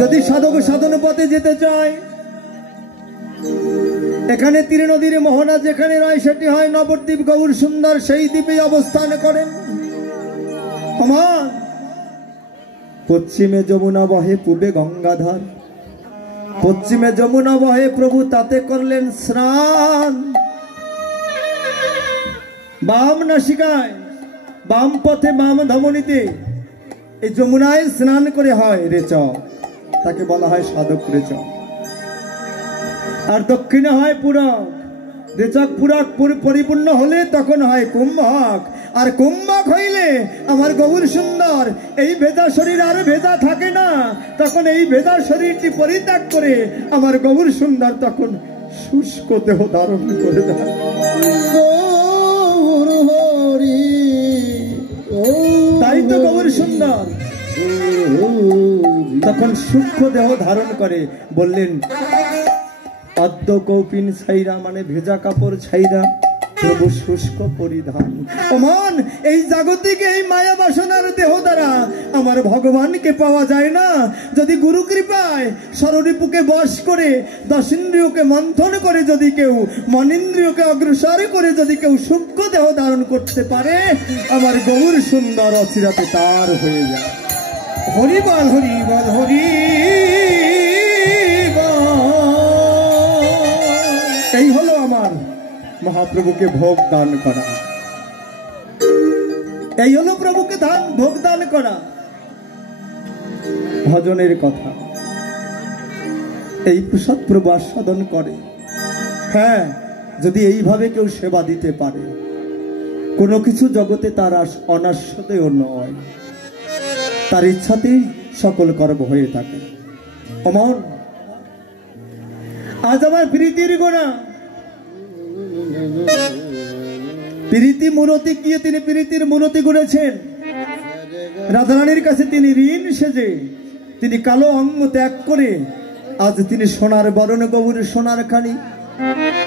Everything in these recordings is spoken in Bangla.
যদি সাধক সাধন পথে যেতে চায়, এখানে তীর নদীর মোহনা যেখানে নয় সেটি হয় নবদ্বীপ গৌর সুন্দর, সেই দ্বীপে অবস্থান করেন। আমার পশ্চিমে যমুনা বহে, পূর্বে গঙ্গাধর। পশ্চিমে যমুনা বহে, প্রভু তাতে করলেন স্নান। বাম নাসিকায়, বাম পথে, বাম ধমনীতে এই যমুনায় স্নান করে হয় রেচ, তাকে বলা হয় সাধক রেচ। আর দক্ষিণে হয় পুরক। রেচক পুরক পরিপূর্ণ হলে তখন হয় কুম্ভক। আর কুম্ভক হইলে আমার গৌর সুন্দর এই ভেজা শরীর আর ভেজা থাকে না, তখন এই ভেজা শরীরটি পরিত্যাগ করে আমার গৌর সুন্দর তখন শুষ্ক দেহ ধারণ করে দেয়। তাই তো গৌর সুন্দর তখন সূক্ষ্ম দেহ ধারণ করে। বললেন আদ্য কৌপিন ছাইরা, মানে ভেজা কাপড় ছাইরা প্রভু শুষ্ক পরিধান। ওমন এই জাগতিকে এই মায়া বাসনার দেহ দ্বারা আমার ভগবানকে পাওয়া যায় না। যদি গুরু কৃপায় সররিপুকে বশ করে, দশেন্দ্রিয়কে মন্থন করে যদি কেউ মনেন্দ্রিয়কে অগ্রসর করে যদি কেউ সূক্ষ্ম দেহ ধারণ করতে পারে, আমার গৌর সুন্দর অচিরাতে তার হয়ে যায়। হরি বল, হরি বল, হরি। এই হলো আমার মহাপ্রভুকে ভোগ দান করা, এই হলো প্রভুকে ভোগ দান করা। ভজনের কথা এই প্রসাদ প্রভু আস্বাদন করে। হ্যাঁ, যদি এইভাবে কেউ সেবা দিতে পারে, কোনো কিছু জগতে তার অনাস্যতেও নয়, তার ইচ্ছাতেই সকল কর্ম হয়ে থাকে। অমর আজ আমার প্রীতির গোনা, প্রীতি মূরতি গিয়ে তিনি প্রীতির মূরতি গড়েছেন। রাধারানীর কাছে তিনি ঋণ সেজে তিনি কালো অঙ্গ ত্যাগ করে আজ তিনি সোনার বরণ, গৌর সোনার খানি,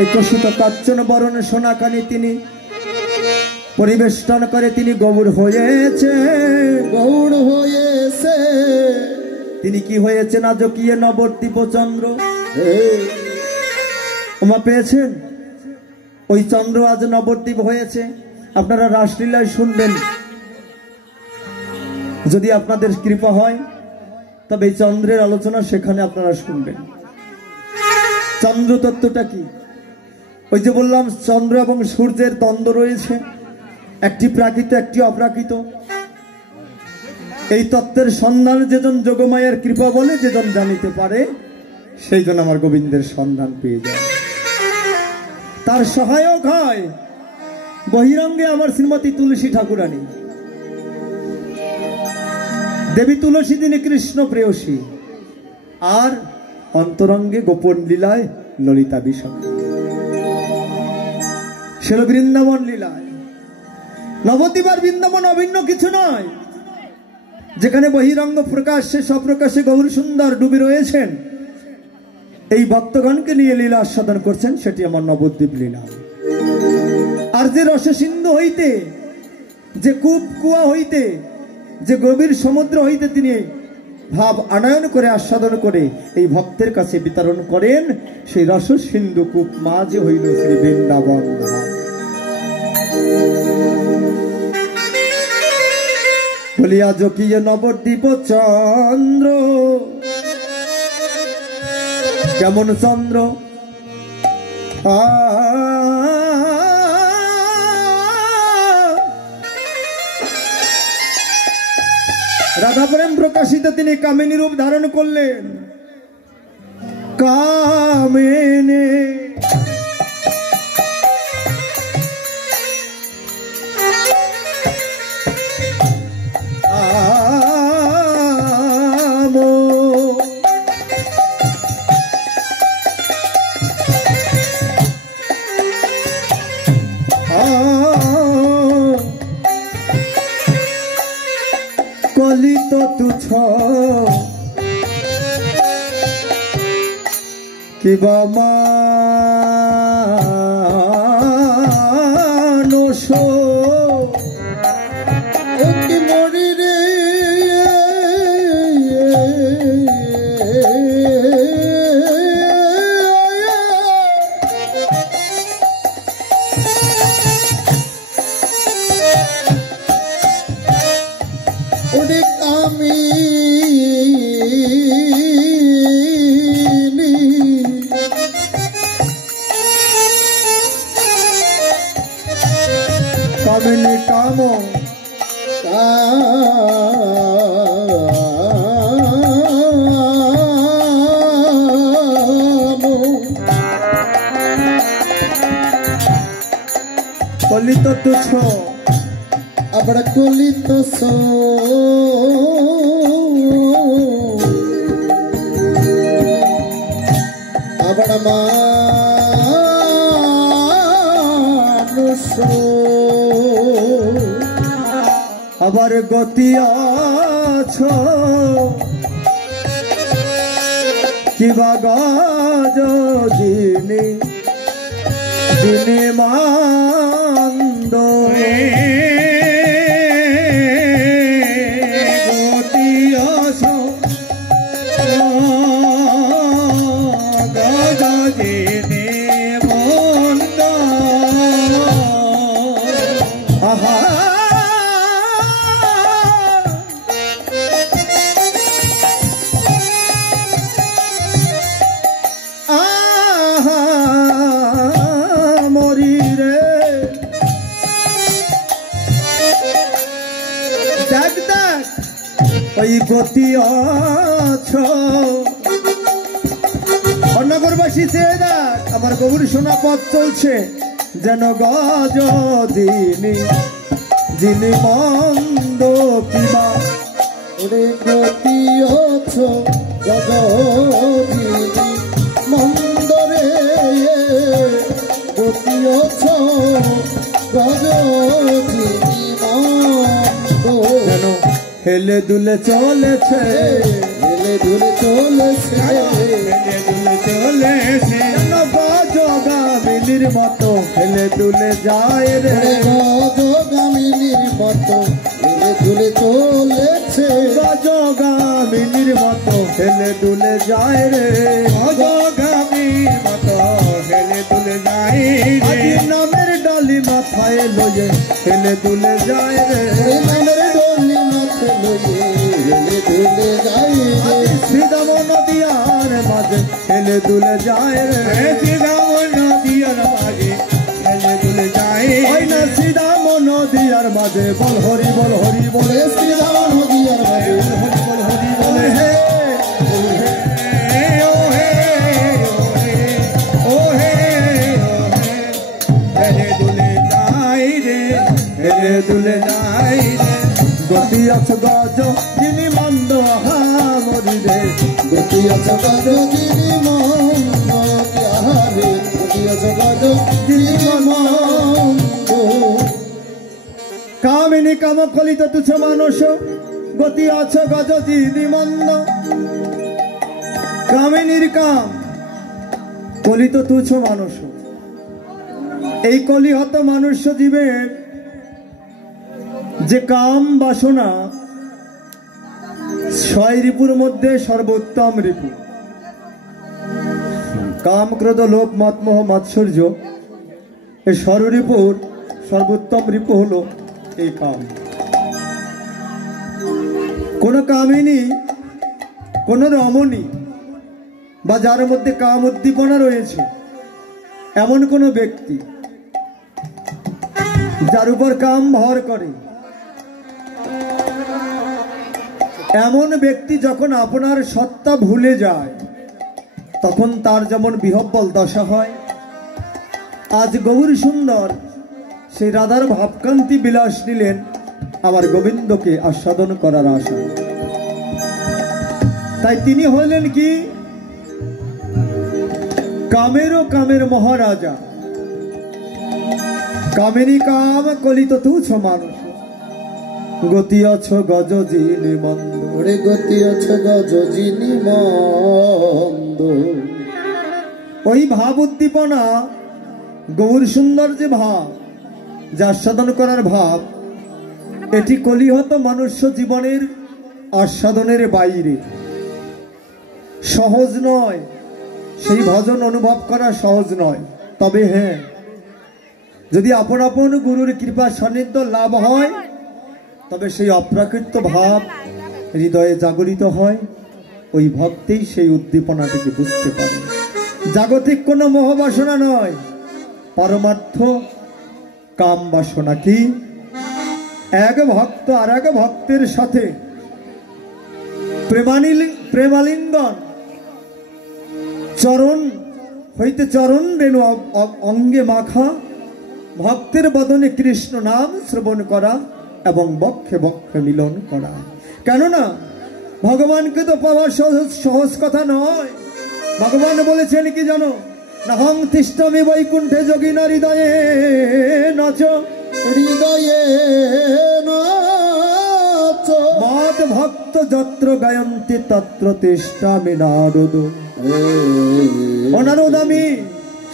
এই কষিত কাঞ্চন বরণ সোনা খানি তিনি পরিবেষ্টন করে তিনি গৌর হয়েছে। গৌর হয়েছে তিনি কি হয়েছে না জকিয়ে নবদ্বীপ চন্দ্র। ওমা পেয়েছেন ওই চন্দ্র আজ নবদ্বীপ হয়েছে। আপনারা রাসলীলায় শুনবেন, যদি আপনাদের কৃপা হয় তবে এই চন্দ্রের আলোচনা সেখানে আপনারা শুনবেন। চন্দ্র তত্ত্বটা কি? ওই যে বললাম চন্দ্র এবং সূর্যের দ্বন্দ্ব রয়েছে, একটি প্রাকৃত একটি অপ্রাকৃত। এই তত্ত্বের সন্ধান যেজন যোগমায়ের কৃপা বলে যেজন জানিতে পারে, সেই জন্য আমার গোবিন্দের সন্ধান পেয়ে যায়। তার সহায়ক হয় বহিরঙ্গে আমার শ্রীমতী তুলসী ঠাকুরানী। দেবী তুলসী তিনি কৃষ্ণ প্রেয়সী, আর অন্তরঙ্গে গোপন লীলায় ললিতা বিষয়, সেল বৃন্দাবন লীলায়। নবদ্বীপ আর বৃন্দাবন অভিন্ন কিছু নয়। যেখানে বহিরঙ্গ প্রকাশ্যে সপ্রকাশে গৌর সুন্দর ডুবে রয়েছেন, এই ভক্তগণকে নিয়ে লীলা আস্বাদন করছেন, সেটি আমার নবদ্বীপ লীলা। আর যে রস সিন্ধু হইতে, যে কূপ কুয়া হইতে, যে গভীর সমুদ্র হইতে তিনি ভাব আনয়ন করে আস্বাদন করে এই ভক্তের কাছে বিতরণ করেন, সেই রস সিন্ধু কূপ মাঝে হইল শ্রী বৃন্দাবন ধাম। বলিয়া জকিয়ে নবদ্বীপ চন্দ্র, কেমন চন্দ্র রাধা প্রেম প্রকাশিত তিনি কামিনী রূপ ধারণ করলেন। কামিনী কলিত তুচ্ছ কিবা মানুষ মরি রে কামি কামিনী কাম কলিত তুচ্ছ আবার কলিত আবার মানুষ আবার গতি আছো কিবা গাজ দিনে দিনে মান্দ গতি আছো গাজ দিনে মন্দ আহা ওই গতি আছো অন্নগরবাসী চেয়ে দেখ আমার গৌর সোনা পথ চলছে যেন গজ দিনী যিনি মন্দ কিবা ওরে গতি আছো গজদিনী মন্দরে গতি আছো গজদিনী মন্দ যেন হেলে দুলে চলেছে হেলে দুলে চলেছে হেলে দুলে চলেছে গজগামিনীর মতো হেলে দুলে যায় রে গজগামিনীর মতো হেলে দুলে চলেছে গজগামিনীর মতো হেলে দুলে যায় রে গজগামীর মতো হেলে দুলে যায় রে নামের ডলি মাথায় লয়ে হেলে দুলে যায় রে নামের ডলি মাথায় লয়ে হেলে দুলে যায় রে শ্রীদাম নদিয়ার মাঝে হেলে দুলে যায় রে শ্রীদাম নদিয়ার মাঝে হেলে দুলে যায় ওই না শ্রীদাম নদিয়ার মাঝে বল হরি বল শ্রীরাম নদিয়ার মাঝে বল হরি বল হে ও হে ও হে হেলে দুলে যায় রে হেলে দুলে যায় রে গতি আছ গজ যিনি মন্দ হামরি রে গতি আছে গজদিনী মন্দ রে গতি আছে গজদিনী মন্দ কামিনী কাম কলিত তুচ্ছ মানুষ গতি আছ গজ যিনি মন্দ কামিনীর কাম কলিত তুচ্ছ মানুষ এই কলিহত মানুষ জীবের যে কাম বাসনা ছয় রিপুর মধ্যে সর্বোত্তম রিপু কাম ক্রোধ লোভ মত মোহ মাৎসর্য এই সর্বরিপুর সর্বোত্তম রিপু হলো এই কাম। কোন কামিনী কোন রমণী বা যার মধ্যে কাম উদ্দীপনা রয়েছে এমন কোন ব্যক্তি যার উপর কাম ভর করে এমন ব্যক্তি যখন আপনার সত্তা ভুলে যায় তখন তার যেমন বিহব্বল দশা হয়। আজ গৌর সুন্দর সেই রাধার ভাবকান্তি বিলাস নিলেন আমার গোবিন্দকে আস্বাদন করার আশা। তাই তিনি হলেন কি কামেরও কামের মহারাজা। কামিনী কাম কলিত তুচ্ছ মানুষ গতি অছ গজ যিনি মন্দ ওরে গতি আছে গজদিনী মন্দ ওই ভাব উদ্দীপনা গৌর সুন্দর যে ভাব যা আস্বাদন করার ভাব এটি কলিহত মনুষ্য জীবনের আস্বাদনের বাইরে সহজ নয়। সেই ভজন অনুভব করা সহজ নয়। তবে হ্যাঁ যদি আপন আপন গুরুর কৃপা সান্নিধ্য লাভ হয় তবে সেই অপ্রাকৃত ভাব হৃদয়ে জাগরিত হয়, ওই ভক্তেই সেই উদ্দীপনাটিকে বুঝতে পারে। জাগতিক কোনো মোহবাসনা নয়, পরমার্থ কাম বাসনা। কি? এক ভক্ত আর এক ভক্তের সাথে প্রেমালিঙ্গন, চরণ হইতে চরণ রেণু অঙ্গে মাখা, ভক্তের বদনে কৃষ্ণ নাম শ্রবণ করা এবং বক্ষে বক্ষে মিলন করা। কেননা ভগবানকে তো পাওয়া সহজ কথা নয়। ভগবান বলেছেন কি জানো? নাহং তিষ্ঠামি বৈকুণ্ঠে যোগিনা হৃদয়ে নাচ, হৃদয়ে নাচ, মত ভক্ত যত্র গায়ন্তি তত্র তিষ্ঠামি নারদ। ও নারদ, আমি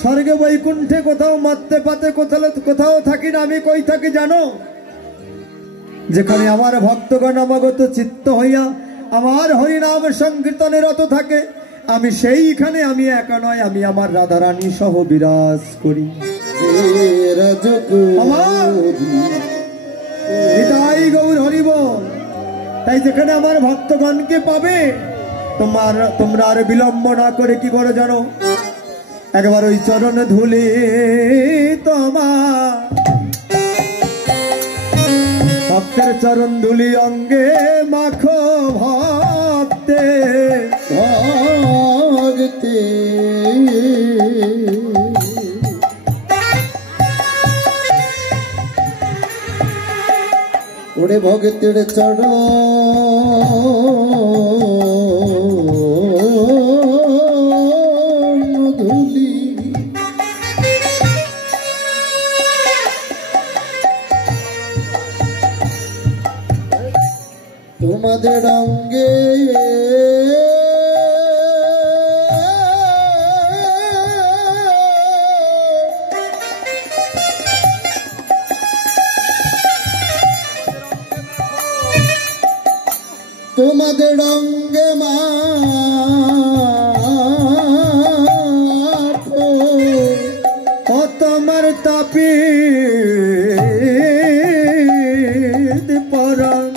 স্বর্গে বৈকুণ্ঠে কোথাও মারতে পাতে কোথাও থাকি না। আমি কই থাকি জানো? যেখানে আমার ভক্তগণ আমাগত চিত্ত হইয়া আমার হরিনাম সংকীর্তনে রত থাকে, আমি সেইখানে আমি একা নয়, আমি আমার রাধারানী সহ বিরাজ করি। তাই গৌর হরিব। তাই যেখানে আমার ভক্তগণকে পাবে, তোমরা আর বিলম্ব না করে কি করে জানো? একবার ওই চরণ ধুলি তোমার ভক্তের চরণ ধুলি অঙ্গে মাখো ভক্তে ভক্তে। ওরে ভক্তের চরণ ধুলি, তোমাদের অঙ্গে তোমাদের অঙ্গে মাখো, ও তোমার তাপি পরাণ,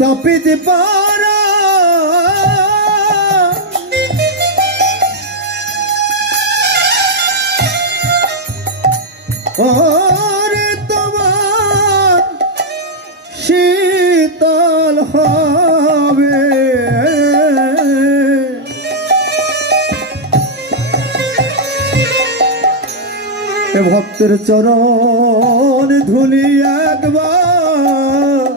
তাপিত পারা ওরে তোমার শীতল হবে। এ ভক্তের চরণ ধুলি একবার,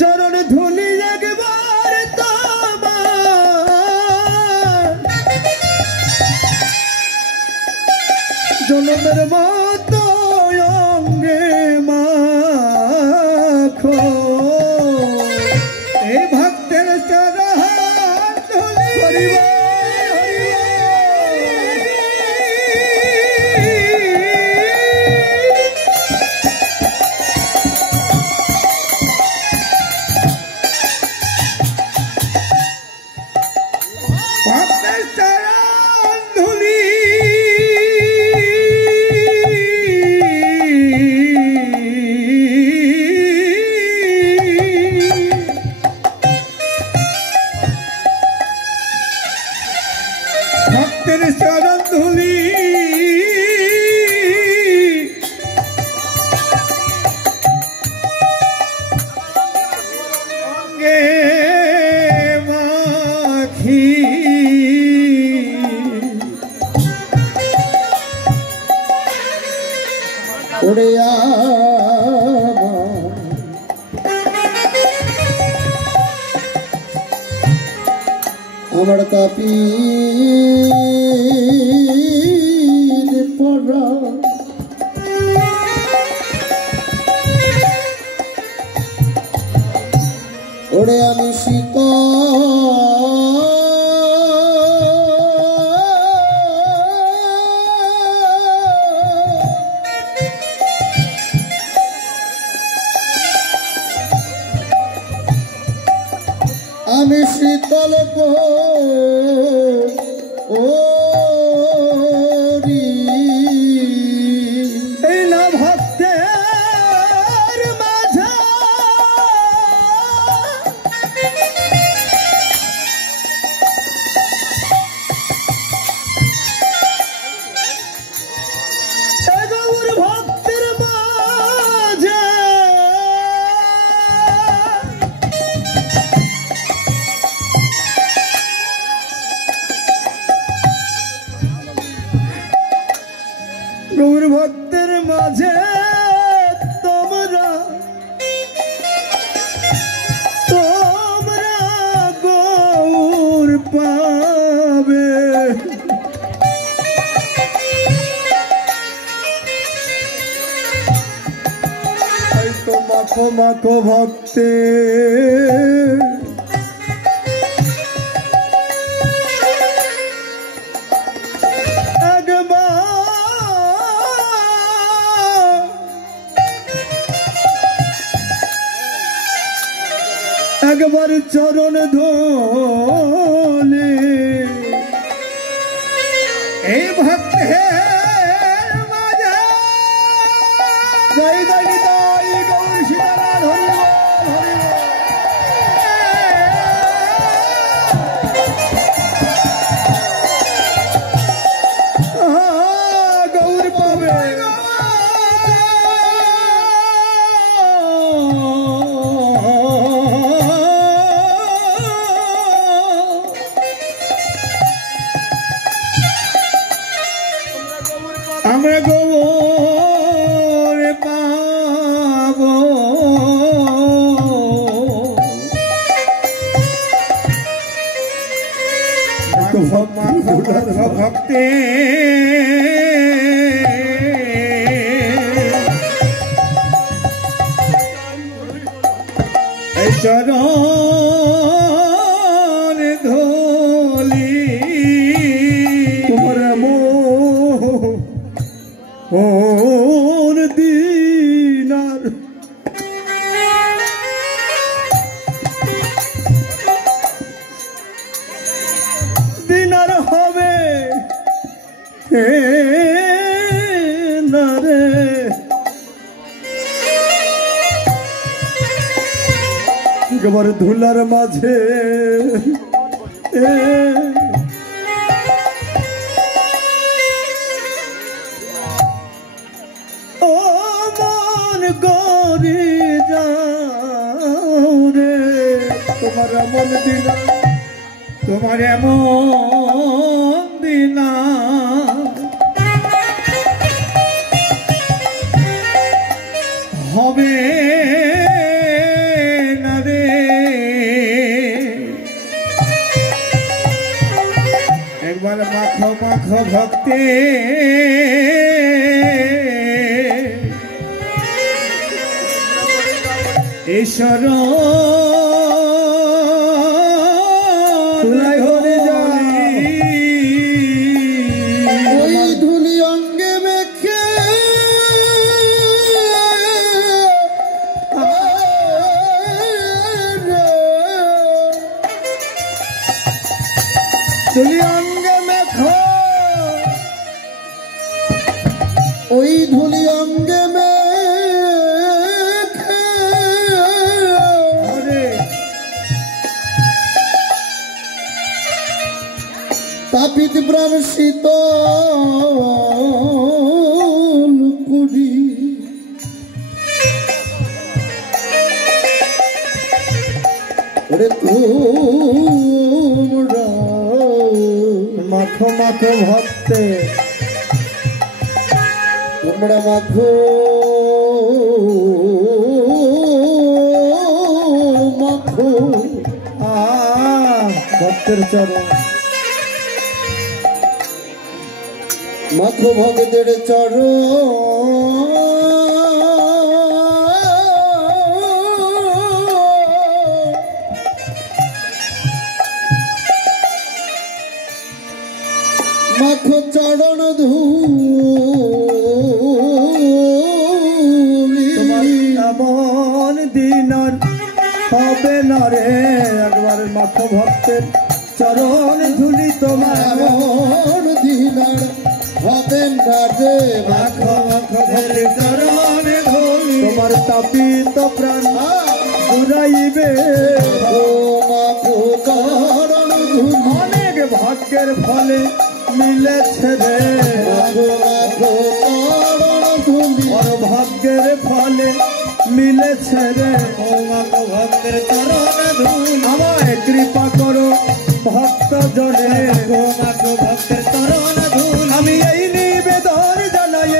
চরণ ধুলি একবার তোমার জনমের মতো অঙ্গে মাখো। এই ভক্তের চরণ ধুলি ভক্তের চরণ ধুলি ভক্তের চরণ ধুলি অঙ্গে মাখি, ওরে আমার তাপি পড়া, ওরে আমি শীতল গৌর ভক্তের মাঝে তোমরা গৌর পাবে। তো মাখো মাখো ভক্তে একবার চরণ ধোলে এই ভক্তে মাঝে জয় জয় নিতাই গৌর সীতানাথ হরি বল, হরি বল। গৌর পাবে আমরা গৌর পাবো। ভক্তে চরণ ধোলি তোমার মোর দিনার দিনার হবে না রে। একবার ধুলার মাঝে ও মন গরি যাও রে তোমার এমন দিনা, তোমার এমন দিনা হবে না রে। একবার মাখো মাখো ভক্তে ঈশ্বর হরে যায় ওই ধুলি অঙ্গে মেখে ধুলি অঙ্গে মেখো ওই ধুলি অঙ্গে তাপিত প্রাণ শীতল কুড়ি ওরে তোমরা মাখো মাখো ভক্তে তোমরা মাখো মাখো ভক্তের চরণ মাখো ভক্তের চরণ মাখো চরণ ধুলি তোমার এমন দিনার হবে না রে। একবার মাখো ভক্তের চরণ ধুলি তোমার এমন দিনার হবে না রে। মাখো মাখো ভক্তের চরণ ধুলি তোমার তাপিত প্রাণ ঘুরাইবে। মাখো চরণ ধুলি অনেক ভাগ্যের ফলে মিলেছে রে। মাখো মাখো চরণ ধুলি বড় ভাগ্যের ফলে মিলেছে রে। ভক্তের চরণ ধুলি আমায় কৃপা করো ভক্ত জনে। ভক্তের চরণ ধুলি আমি এই নিবেদন জানাই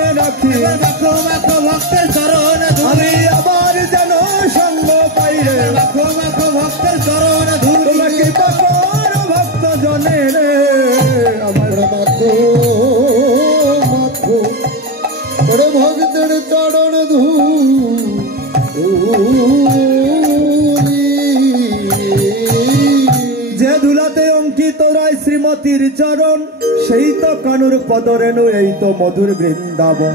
ওরে ভক্তের চরণ যে ধুলাতে অঙ্কিত রায় শ্রীমতীর চরণ, সেই তো কানুর পদরেণু, এই তো মধুর বৃন্দাবন।